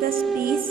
10-20